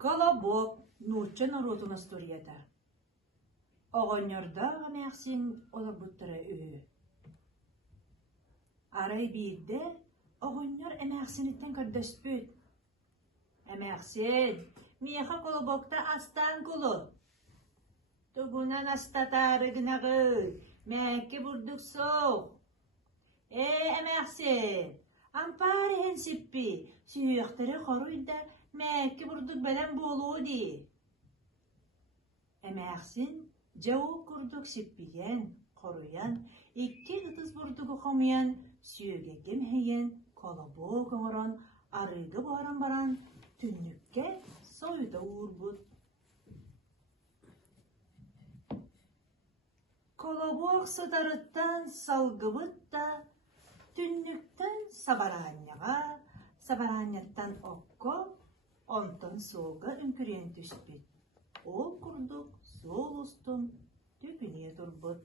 Колобок нучча народуна сторията. Оғоньорда ғамяқсин ола бұттыра үйі. Арай бейді оғоньор әмәқсініттен көрдөспүт. Әмәқсин, мияқа колобокта астан колу. Тугунан астатары гынағы, мәкке бұрдық соқ. Әмәқсин, ампары хен сиппи, сүйіқтері қоруйда мәкке бұрдық бәлем болуы дей. Әмәқсин, жауы күрдік сиппиген, қоруян, икки ғытыз бұрдығы қомиян, сүйеге кемхеген, колобок оңыран, арыды баран баран, түннікке сойда ұр Колобок сыдарыттан салгыбытта, түнніктен сабаранняға, сабаранняттан окко, онтон соға үнкірен түспет. Ол күрдік сол ұстын түкіне тұрбыт.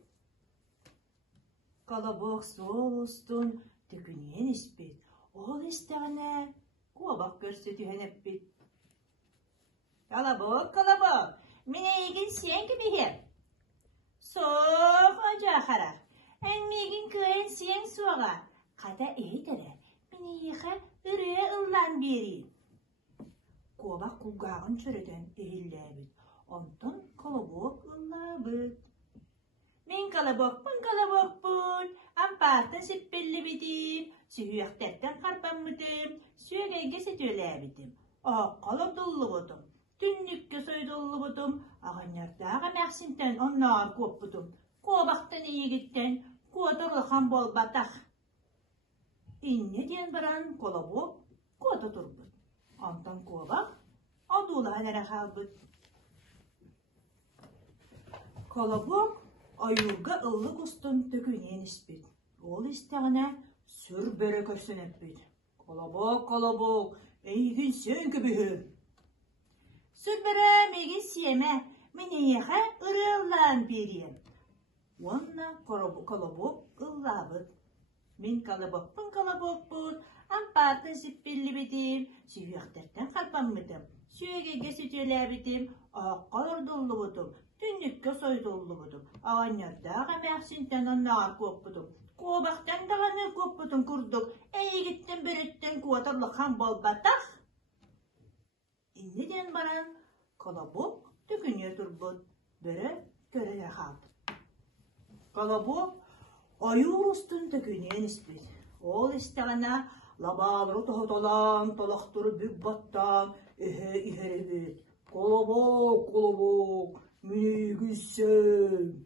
Колобок сол ұстын түкінен іспет. Ол істіғіне қуабақ көрсі түхенеппет. Колобок, мен егін сен кебігер. Соқ оja қара. Әнмеген көйін сен соға. Қата ейтірі. Мен еқі үрі ұллан берейін. Қуабақ құлғағын чөріден ейілләбіт. Онтын колобок ұллабыт. Мен колобок бұд. Ампартын сіппелі бітім. Сүйіқтеттен қарпан мұтым. Сүйегейге сетөлі бітім. Қолып дұллы бұтым. Түннікке сойдолы бұтым. Ағанярдағы мәқсінтен оннағар көп бұтым. Қуабақтан егіттен қуатырлыған бол батақ. Инне ден баран колобок қуаты тұрбыт. Антан қуабақ адулаған әрі қалбыт. Колобок айылға ұллық ұстын түкінен іспет. Ол істіғіне сүр бәрі көрсен әппет. Колобок, әйгін сен көбігір. Сүр бәрі меген сиеме, мен еға ұрылан берем. Онна колобок ұллабыт. Мен колобок бұд, ампартын сіппелі бетім, сүйіқтерден қалпанмыдым. Сүйегеге сүтелі бетім, аққалыр долы бұдым. Түннікке сойдолы бұдым. Ағанярдағы мәқсінтен оннағар көп бұдым. Қуабақтан дағаны көп бұдым күрдік. Әйгіттен біріттен қуатырлықан бол батақ. Иннеден баран колобок түкіне тұрбыд. Бірі көрелі қалды. Колобок айыр ұстын түкінен іспет. Ол істіғана лабалыры тұхыталан, толақтыры бүк баттан, ихері бет. Колобок, мүйгісім.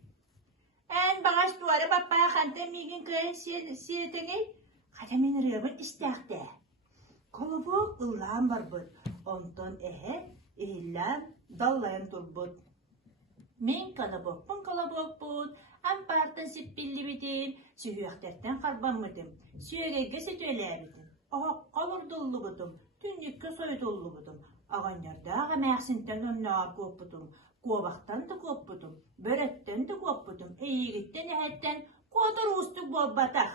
Ән бағаш дуары баппая қанты мүйгін көрін сиетіңей, қата мен ребін істәқті. Колобок ұллан бар бұд, онтон ehillan dallayın turbut. Men колобок бұд, ампартын сіппілі бітім, сүйіқтерттен қарбанмыдым, сүйегеге сетөлі бітім, қалыр долы бұдым, түннікке сой долы бұдым, ағанярдағы мәқсінттен оннағар көп бұдым, қуабақтан да көп бұдым, бөреттен де көп бұдым, әйгіттен әттен қотыр ұстық бол батақ.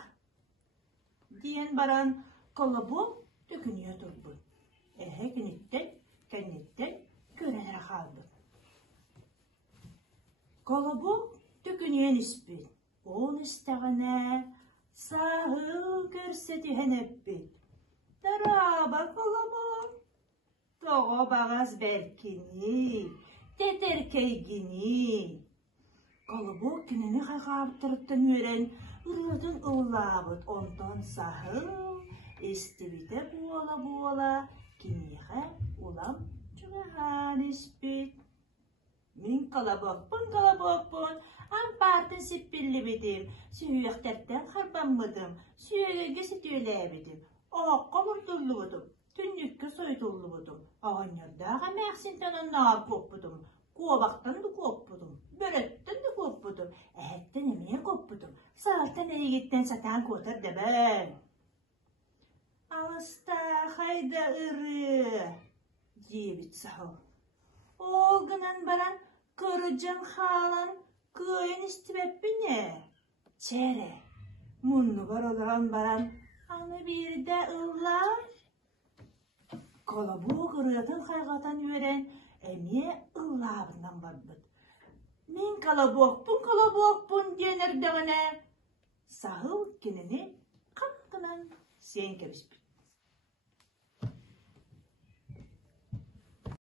Дейін баран колобок түкіне тұрбыд. Кәнеттен көрелер қалды. Колобок түкінен іспет. Ол істіғіне сағыл көрсеті әнеппет. Тараба колобок. Тоғы бағаз бәркені, тетеркейгені. Колобок кенені қағап тұрыттын өрен, ұрыдың ұлабыд. Онтан сағыл істібіті буала, кенеға улам жүғаған іспет. Мен колобок бұд, ампартын сіппелі бедім, сүйіқтерттен қарбанмыдым, сүйегеге сетөлі бедім, аққалыр долы бұдым, түннікке сой долы бұдым, ағанярдағы мәқсінтен оннағар көп бұдым, қуабақтан да көп бұдым, бөреттен де көп бұдым, әттен емен көп бұдым, сағаттан әйгеттен сатан көтір дәбін. Алыста қайда ұры, дебіт сағыл. Ол гынан баран көріджен қалан көйін істібәппіне. Чәрі, мұнны бараларан баран аны берді ұллар. Kolobok ırıdın haygatan ören eme ıllabından barbıt. Min kolobokpun denir dağına. Sağıl kinini kaptınan sen kebispit.